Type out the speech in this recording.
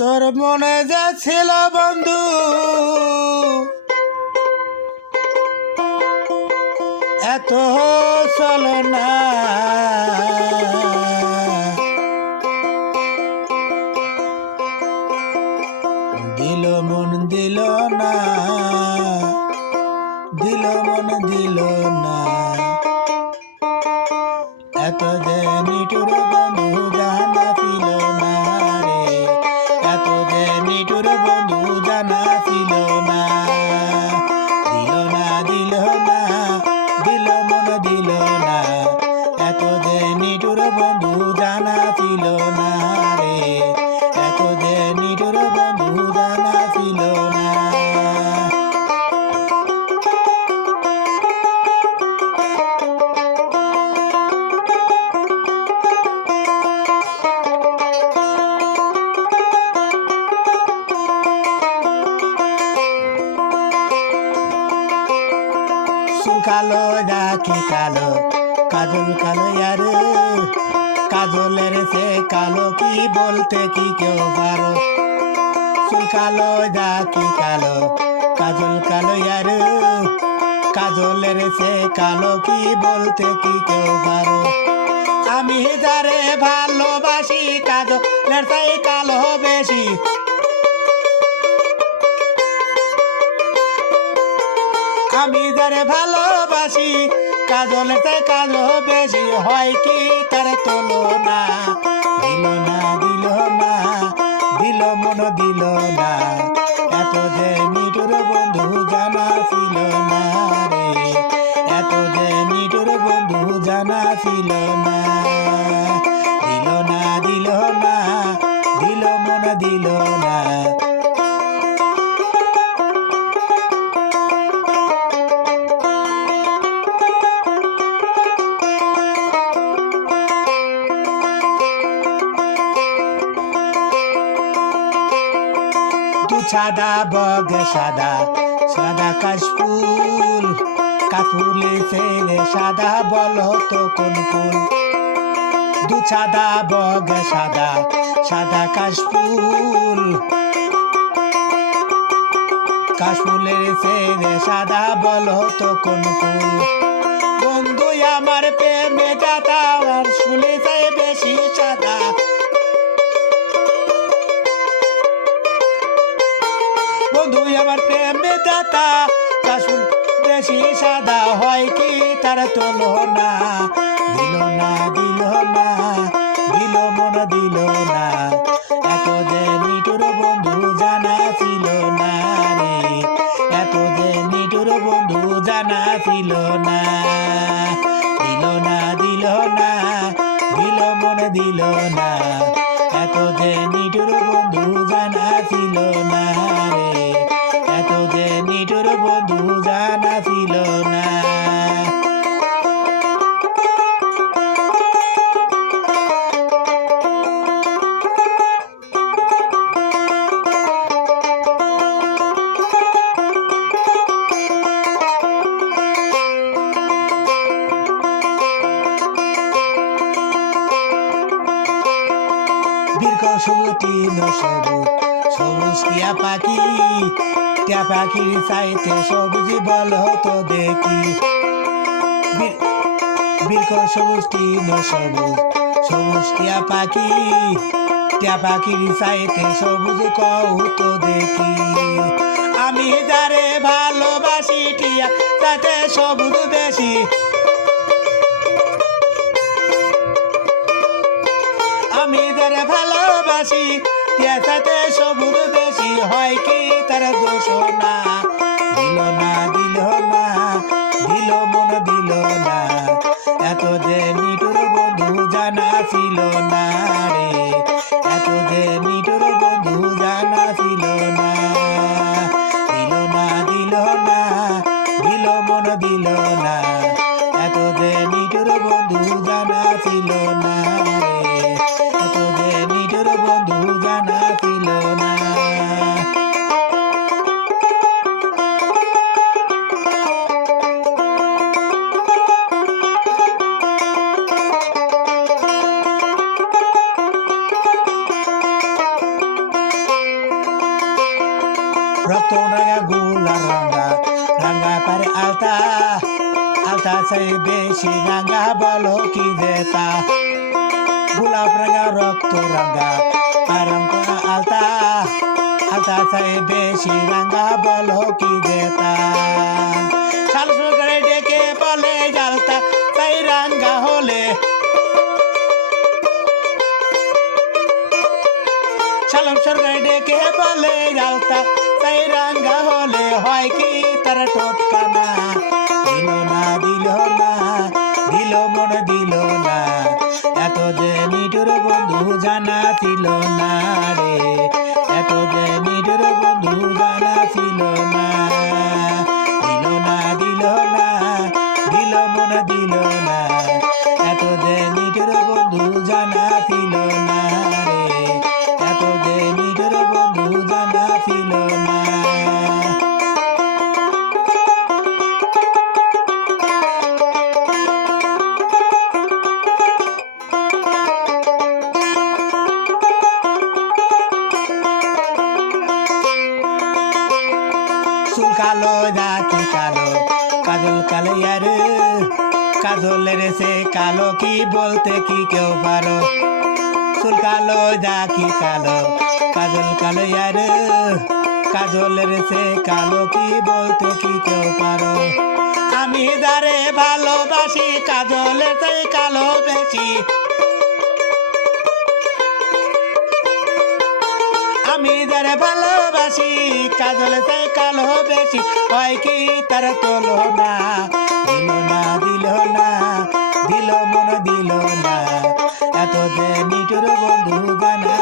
তোর মনে যে ছিল বন্ধু এত চলো না, দিল মন দিল না, দিল মন দিল না, এত যে নিঠুর বন্ধু জানা ছিল না রে, এত যে নিঠুর বন্ধু জানা ছিল না, দিল না দিল না, দিল মন দিল না, এত যে নিঠুর বন্ধু জানা ছিল না রে, এত যে নিঠুর বন্ধু জানা ছিল না। চুল কালো রাখি কালো, কাজল কালো আর কাজলের সে কালো কি বলতে কি কেউ পারো, চুল কালো রাখি কালো, কাজল কালো আর কাজলের সে কালো কি বলতে কি কেউ পারো, আমি যারে ভালোবাসি কাজলের তাই কালো বেশি, আমি যারে ভালোবাসি কাজলের তাই কালো বেশি, হয় কি তার তুলনা, দিল না দিল না, দিল মন দিল না, এত যে নিঠুর বন্ধু জানা ছিল না রে, এত যে নিঠুর বন্ধু জানা ছিল না, দিল না দিল না, দিল মন দিল না। সাদা বগ সাদা সাদা কাশফুল, কাশফুলে ছেড়ে সাদা বলো তো কোন ফুল, দু সাদা বগ সাদা সাদা কাশফুল, কাশফুলের ছেড়ে সাদা বলো তো কোন ফুল, বন্ধু আমার প্রেমে দাদা আর শুনে যায় বেশি সাদা, বন্ধু আমার প্রেমে দাতা কাশফুল বেশি সাদা, হয় কি তার তুলনা, দিল না দিল না, দিল মন দিল না, এত যে নিঠুর বন্ধু জানা ছিল না রে, এত যে নিঠুর বন্ধু জানা ছিল না, দিল না দিল না, দিল মন দিল না, এত যে নিঠুর বন্ধু জানা ছিল না রে, এত যে নিঠুর বন্ধু জানা ছিল না। দীর্ঘ সবুজ সবুজ সবুজ টিয়া পাখি, টিয়া পাখির চাইতে সবুজ বল হতো দেখি, দীর্ঘ সবুজ সবুজ সবুজ টিয়া পাখি, টিয়া পাখির চাইতে সবুজ কৌতো দেখি, আমি যারে ভালোবাসি টিয়া তাতে সবুজ বেশি, আমি যারে ভালোবাসি টিয়া তাতে সবুজ বেশি, হয় কি তার দোষ না, দিল না দিল না, দিল মন দিল না, এত যে নিঠুর বন্ধু জানা ছিল না রে, এত যে নিঠুর বন্ধু জানা ছিল না, দিল না দিল না, দিল মন দিল না, এত যে নিঠুর বন্ধু জানা ছিল না রে, এত যে নিঠুর বন্ধু জানা ছিল না। রক্ত রাঙা গোলাপ রাঙা রাঙা পারে আলতা আলতা চাই বেশি রাঙা বলো কি যেতা গোলাপ রাঙা রক্ত রাঙা আলতা আলতা চাই বেশি রাঙা বলো কি যেতা শাল সরকারে ডেকে বলে জালতা চাই রাঙা হলে শালম সরকারে ডেকে বলে জালতা চাই রাঙা হলে হয় কি তার টোটকানা দিল না দিল না দিল মন দিল না এত যে নিঠুর বন্ধু জানা ছিল না রে এত যে নিঠুর বন্ধু জানা ছিল না দিল না দিল না দিল মন দিল না এত যে নিঠুর বন্ধু জানা ছিল না রে এত যে নিঠুর বন্ধু জানা ছিল না চুল কালো নাকি কালো কাজল কালো ইয়ারে কাজলের সে কালো কি বলতে কি কেউ পারো চুল কালো নাকি কালো কাজল কালো ইয়ারে কাজলের সে কালো কি বলতে কি কেউ পারো আমি যারে ভালোবাসি কাজলের সেই কালো বেশি আমি যারে ভালোবাসি কাজল চাই কালো বেশি হয় কি তার তোলো না দিল না দিল না দিল মন দিল না এত যে নিঠুর বন্ধু জানা